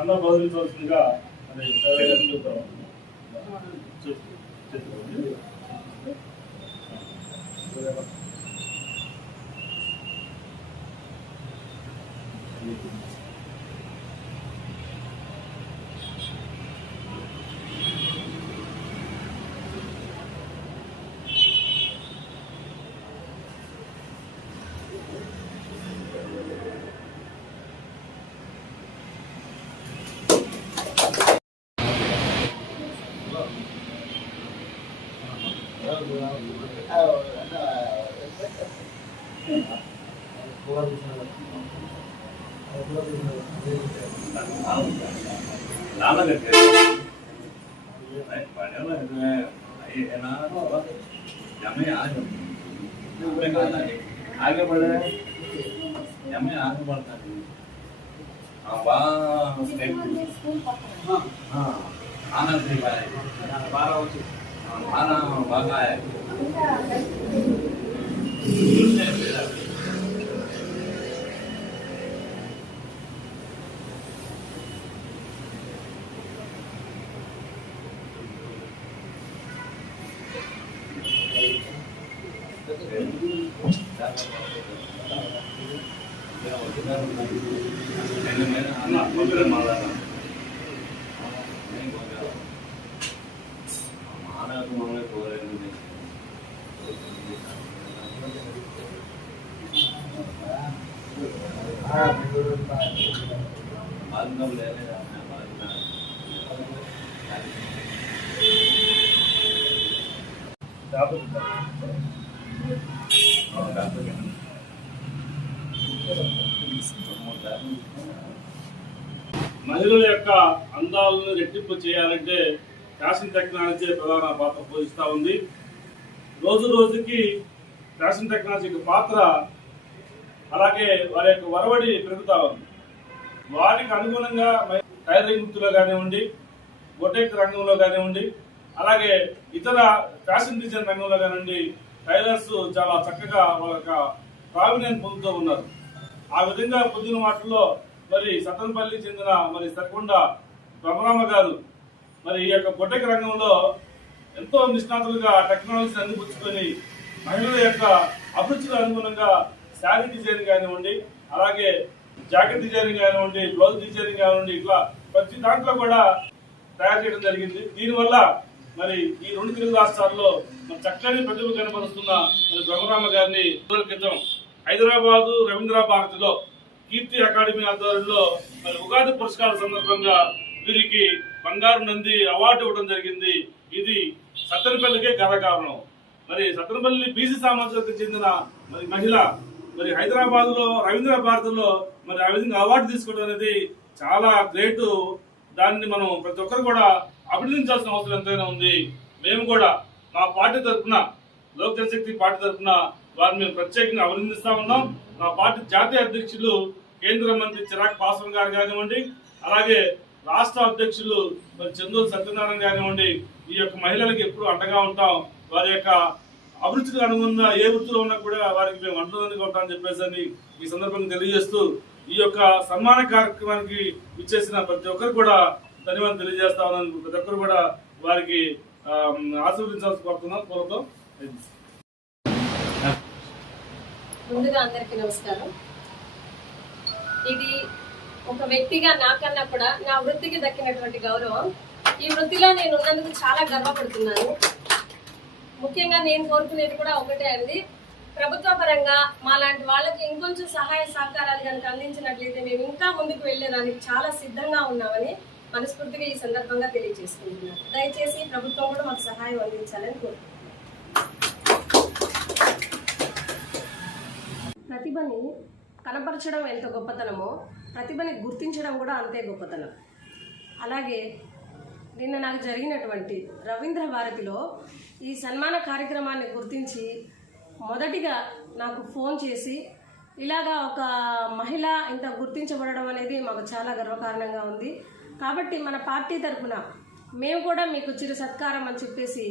దండ బదిలించవలసిందిగా చెప్తాం. आगे बढ़े हमें आगे बढ़ता है। हाँ आनंद भी है 12 बागा है మహిళల యొక్క అందాలను రెట్టింపు చేయాలంటే ఫ్యాషన్ టెక్నాలజీ ప్రధాన పాత్ర పోషిస్తూ ఉంది. రోజు రోజుకి ఫ్యాషన్ టెక్నాలజీ పాత్ర అలాగే వారి యొక్క వరవడి పెరుగుతూ ఉంది. వారికి అనుగుణంగా టైలరింగ్ వృత్తిలో కానివ్వండి, బొటెక్ రంగంలో కానివ్వండి, అలాగే ఇతర ఫ్యాషన్ డిజైన్ రంగంలో కానివ్వండి టైలర్స్ చాలా చక్కగా వాళ్ళ యొక్క ప్రావీణ్యాన్ని పొందుతూ ఉన్నారు. ఆ విధంగా పొందిన వాటిలో మరి సత్తనపల్లి చెందిన మరి సరికొండ బ్రహ్మరామ గారు మరి ఈ యొక్క బొటెక్ రంగంలో ఎంతో నిష్ణాతులుగా టెక్నాలజీని అందిపుచ్చుకొని మహిళల యొక్క అభిరుచులకు అనుగుణంగా శారీ డిజైన్ కానివ్వండి, అలాగే జాకెట్ డిజైనింగ్ కానివ్వండి, బ్లౌజ్ డిజైనింగ్ కానివ్వండి, ఇట్లా ప్రతి దాంట్లో కూడా తయారు చేయడం జరిగింది. దీనివల్ల మరి ఈ 2 తెలుగు రాష్ట్రాల్లో మరి చక్కని ప్రతిభ కనబరుస్తున్న మరి బ్రహ్మరామ గారిని క్రితం హైదరాబాదు రవీంద్ర భారతిలో కీర్తి అకాడమీ ఆధ్వర్యంలో మరి ఉగాది పురస్కార సందర్భంగా వీరికి బంగారు నంది అవార్డు ఇవ్వడం జరిగింది. ఇది సత్తెనపల్లికే గర్వకారణం. మరి సత్తెనపల్లి బీసీ సామాజిక చెందిన మరి మహిళ మరి హైదరాబాద్ లో రవీంద్ర భారతిలో మరి ఆ విధంగా అవార్డు తీసుకోవడం అనేది చాలా గ్రేట్. దాన్ని మనం ప్రతి ఒక్కరు కూడా అభినందించాల్సిన అవసరం ఎంతైనా ఉంది. మేము కూడా మా పార్టీ తరఫున లోక్ జనశక్తి పార్టీ తరఫున వారిని మేము ప్రత్యేకంగా అభినందిస్తా ఉన్నాం. మా పార్టీ జాతీయ అధ్యక్షులు కేంద్ర మంత్రి చిరాగ్ పాస్వాన్ గారు కానివ్వండి, అలాగే రాష్ట్ర అధ్యక్షులు మరి చందూరు సత్యనారాయణ కానివ్వండి, ఈ యొక్క మహిళలకు ఎప్పుడు అండగా ఉంటాం. వారి యొక్క అభిరుచికి అనుగుణంగా ఏ వృత్తిలో ఉన్నా కూడా వారికి మేము అండదండగా ఉంటామని చెప్పేసి ఈ సందర్భంగా తెలియజేస్తూ ఈ యొక్క సన్మాన కార్యక్రమానికి ఇచ్చేసిన ప్రతి ఒక్కరు కూడా ధన్యవాదాలు తెలియజేస్తా ఉన్నాను. ప్రతి ఒక్కరు కూడా వారికి ఆశీర్వదించాల్సి కోరుతున్నాం. కోరుతాం. ముందుగా అందరికీ నమస్కారం. ఇది ఒక వ్యక్తిగా నాకన్నా కూడా నా వృత్తికి దక్కినటువంటి గౌరవం. ఈ వృత్తిలో నేను ఉన్నందుకు చాలా గర్వపడుతున్నాను. ముఖ్యంగా నేను కోరుకునేది కూడా ఒకటే అండి, ప్రభుత్వ పరంగా మాలాంటి వాళ్ళకి ఇంకొంచెం సహాయ సహకారాలు కనుక అందించినట్లయితే మేము ఇంకా ముందుకు వెళ్లేదానికి చాలా సిద్ధంగా ఉన్నామని మనస్ఫూర్తిగా ఈ సందర్భంగా తెలియజేసుకుంటున్నాను. దయచేసి ప్రభుత్వం కూడా మాకు సహాయం అందించాలని కోరుకుంటున్నాను. ప్రతిభని కనపరచడం ఎంత గొప్పతనమో ప్రతిభని గుర్తించడం కూడా అంతే గొప్పతనం. అలాగే నిన్న నాకు జరిగినటువంటి రవీంద్ర భారతిలో ఈ సన్మాన కార్యక్రమాన్ని గుర్తించి మొదటిగా నాకు ఫోన్ చేసి ఇలాగా ఒక మహిళ ఇంత గుర్తించబడడం అనేది మాకు చాలా గర్వకారణంగా ఉంది. కాబట్టి మన పార్టీ తరఫున మేము కూడా మీకు చిరు సత్కారం అని చెప్పేసి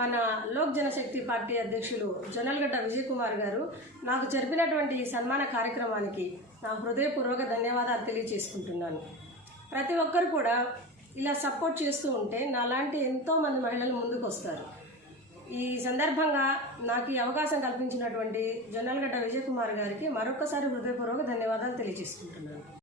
మన లోక్ జనశక్తి పార్టీ అధ్యక్షులు జొన్నలగడ్డ విజయ్ కుమార్ గారు నాకు జరిపినటువంటి ఈ సన్మాన కార్యక్రమానికి నా హృదయపూర్వక ధన్యవాదాలు తెలియజేసుకుంటున్నాను. ప్రతి ఒక్కరు కూడా ఇలా సపోర్ట్ చేస్తూ ఉంటే నాలాంటి ఎంతోమంది మహిళలు ముందుకు వస్తారు. ఈ సందర్భంగా నాకు ఈ అవకాశం కల్పించినటువంటి జొన్నలగడ్డ విజయ్ కుమార్ గారికి మరొకసారి హృదయపూర్వక ధన్యవాదాలు తెలియజేసుకుంటున్నాను.